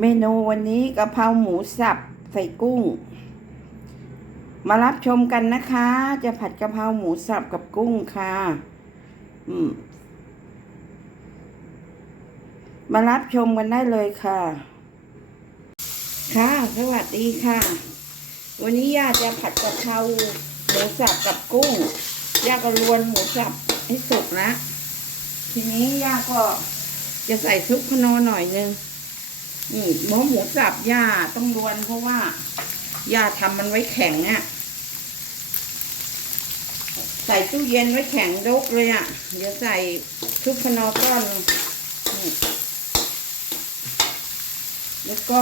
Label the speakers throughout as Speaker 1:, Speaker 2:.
Speaker 1: เมนูวันนี้กะเพราหมูสับใส่กุ้ง มารับชมกันนะคะ จะผัดกะเพราหมูสับกับกุ้งค่ะมมารับชมกันได้เลยค่ะ ค่ะ สวัสดีค่ะ วันนี้ย่าจะผัดกะเพราหมูสับกับกุ้งย่าก็รวนหมูสับให้สุกนะ ทีนี้ย่าก็จะใส่ซุปขนอหน่อยนึง นี่หมูหมูสับย่าต้องรวนเพราะว่าย่าทำมันไว้แข็งอะ่ะใส่ตู้เย็นไว้แข็งรกเลยอะ่ะ เดี๋ยวใส่ซุปขนอก้อนแล้วก็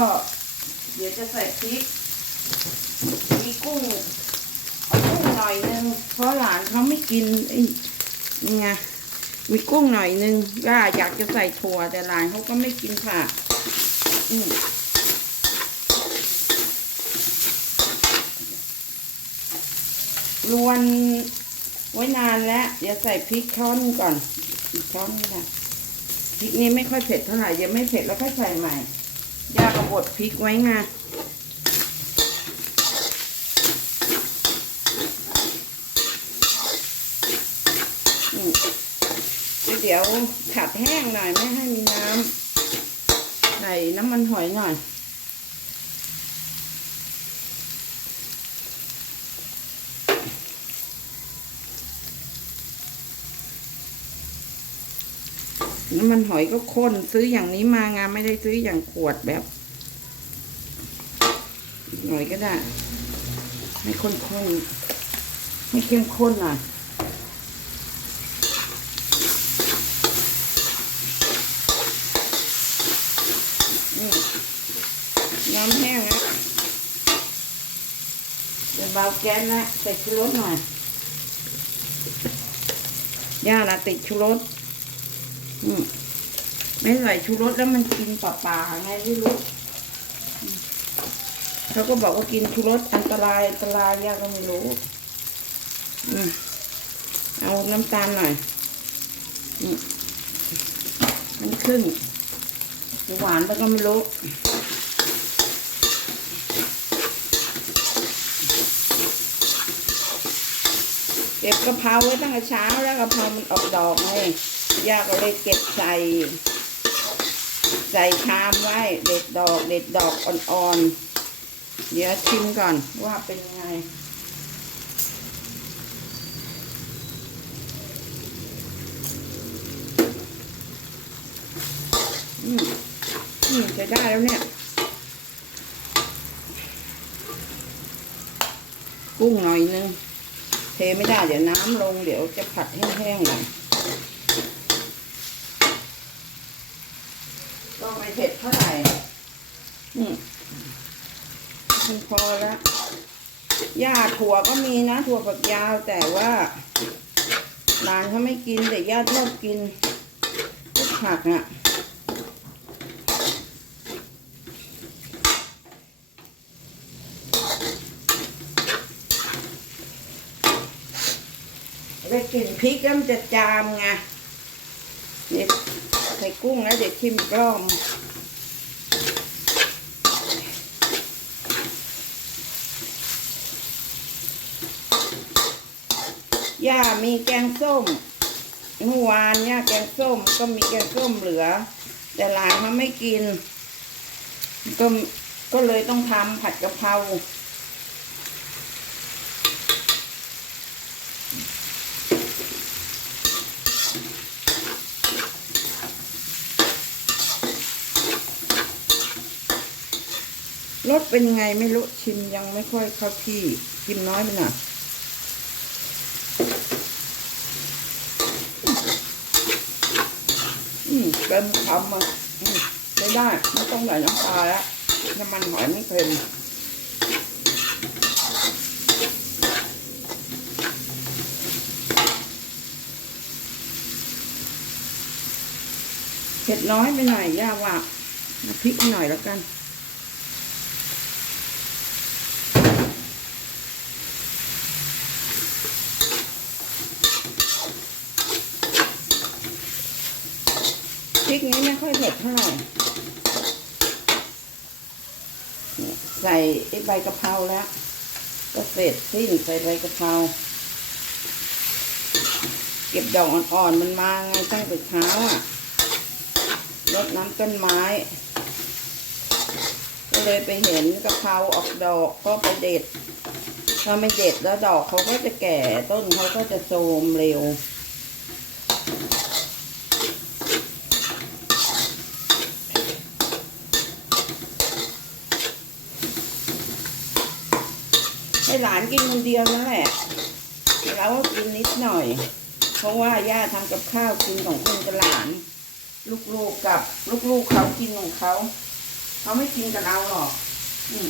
Speaker 1: เดี๋ยวจะใส่พริก มีกุ้งเอากุ้งหน่อยนึงเพราะหลานเขาไม่กินไอ้นี่ไงมีกุ้งหน่อยนึงย่าอยากจะใส่ถั่วแต่หลานเขาก็ไม่กินค่ะ รวนไว้นานแล้ว เดี๋ยวใส่พริกช้อนก่อน อีกช้อนนี่ค่ะพริกนี้ไม่ค่อยเผ็ดเท่าไหร่ยังไม่เผ็ดแล้วค่อยใส่ใหม่ย่ากระบดพริกไว้ไงอืมเดี๋ยวขัดแห้งหน่อยไม่ให้มีน้ำ ส่น้ำมันหอยหน่อย น้ำมันหอยก็ข้นซื้ออย่างนี้มางานไม่ได้ซื้ออย่างขวดแบบ หน่อยก็ได้ให้ข้นข้นๆให้เข้มข้นหน่อย น้ำแห้งนะเดี๋ยวเบาแก๊สนะใส่ชูรสหน่อยย่านะติดชูรสอืมไม่ใส่ชูรสแล้วมันกินป่าๆไงไม่รู้เขาก็บอกว่ากินชูรสอันตรายอันตรายย่าก็ไม่รู้อเอาน้ำตาลหน่อยอืมมันครึ่งหวานแล้วก็ไม่รู้ ก็บกะเพราไว้ตั้งแต่เช้าแล้วกะเพรามันออกดอกไงย่าก็เลยเก็บใส่ ใส่ชามไว้ เด็ดดอกเด็ดดอกอ่อนๆ เดี๋ยวชิมก่อนว่าเป็นยังไง อืมอืมใช้ได้แล้วเนี่ย กุ้งหน่อยนึง เทไม่ได้เดี๋ยวน้ำลงเดี๋ยวจะผัดแห้งๆหน่อยก็ไม่เผ็ดเท่าไหร่อืมมันพอแล้วหญ้าถั่วก็มีนะถั่วฝักยาวแต่ว่าหลานเขาไม่กินแต่ย่าชอบกินพวกผักอะ ได้กลิ่นพริกแล้วมันจะจามไงเนี่ยใส่กุ้งแล้วเดี๋ยวชิมกล้อมย่ามีแกงส้มเมื่อวานย่าแกงส้มก็มีแกงส้มเหลือ แต่หลานเขาไม่กิน ก็ก็เลยต้องทำผัดกะเพรา รสเป็นไงไม่รู้ชิมยังไม่ค่อยเข้าที่ชิมน้อยไปหน่อยอืมเต็มคำอะอืมไม่ได้ไม่ต้องใส่น้ำปลาแล้วน้ำมันหอยไม่เค็มเผ็ดน้อยไปหน่อยย่าว่าพริกหน่อยแล้วกัน ริกนี้ไม่ค่อยเผ็ดเท่าไหร่ใส่ไอ้ใบกะเพราแล้ว ก็เสร็จสิ้นใส่ใบกะเพราเก็บดอกอ่อนๆมันมาไงตั้งแต่เช้าอะรดน้ำต้นไม้ ก็เลยไปเห็นกะเพราออกดอกก็ไปเด็ด ถ้าไม่เด็ดแล้วดอกเขาก็จะแก่ต้นเขาก็จะโทรมเร็ว ให้หลานกินคนเดียวนั่นแหละเราก็กินนิดหน่อย เพราะว่าย่าทำกับข้าวกินของคุณกับหลาน ลูกๆกกับ ลูกๆเขากินของเขา เขาไม่กินกับเราหรอกอืม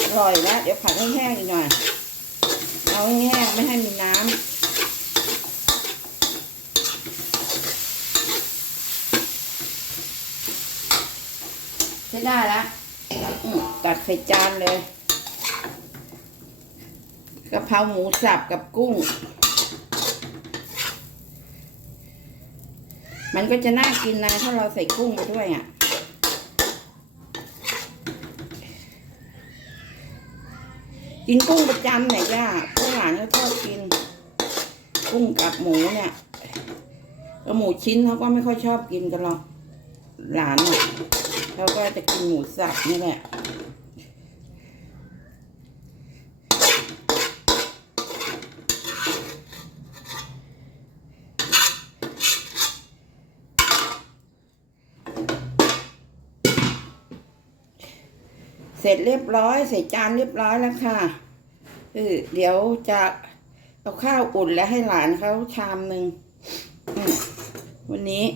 Speaker 1: อร่อยแล้วเดี๋ยวผัดให้แห้งอีกหน่อย เอาแห้งไม่ให้มีน้ำใช้ได้แล้วตัดใส่จานเลยกะเพราหมูสับกับกุ้ง มันก็จะน่ากินนะถ้าเราใส่กุ้งไปด้วยอะ กินกุ้งประจำเนี่ยย่ากุ้งหลานเขาชอบกิน กุ้งกับหมูเนี่ยแล้วหมูชิ้นเขาก็ไม่ค่อยชอบกินกันหรอกหลานเนี่ยเขาก็จะกินหมูสับนี่แหละ เสร็จเรียบร้อย ใส่จานเรียบร้อยแล้วค่ะเออเดี๋ยวจะเอาข้าวอุ่นแล้วให้หลานเขาชามหนึ่งวันนี้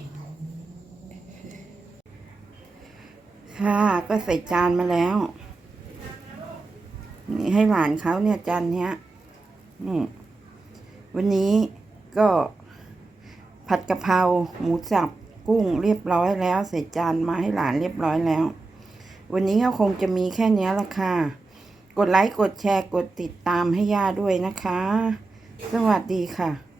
Speaker 1: ค่ะ ก็ใส่จานมาแล้ว นี่ให้หลานเขาเนี่ยจานเนี้ยวันนี้ก็ผัดกะเพราหมูสับกุ้งเรียบร้อยแล้ว ใส่จานมาให้หลานเรียบร้อยแล้ว วันนี้ก็คงจะมีแค่เนี้ยละค่ะ กดไลค์ กดแชร์ กดติดตามให้ย่าด้วยนะคะ สวัสดีค่ะ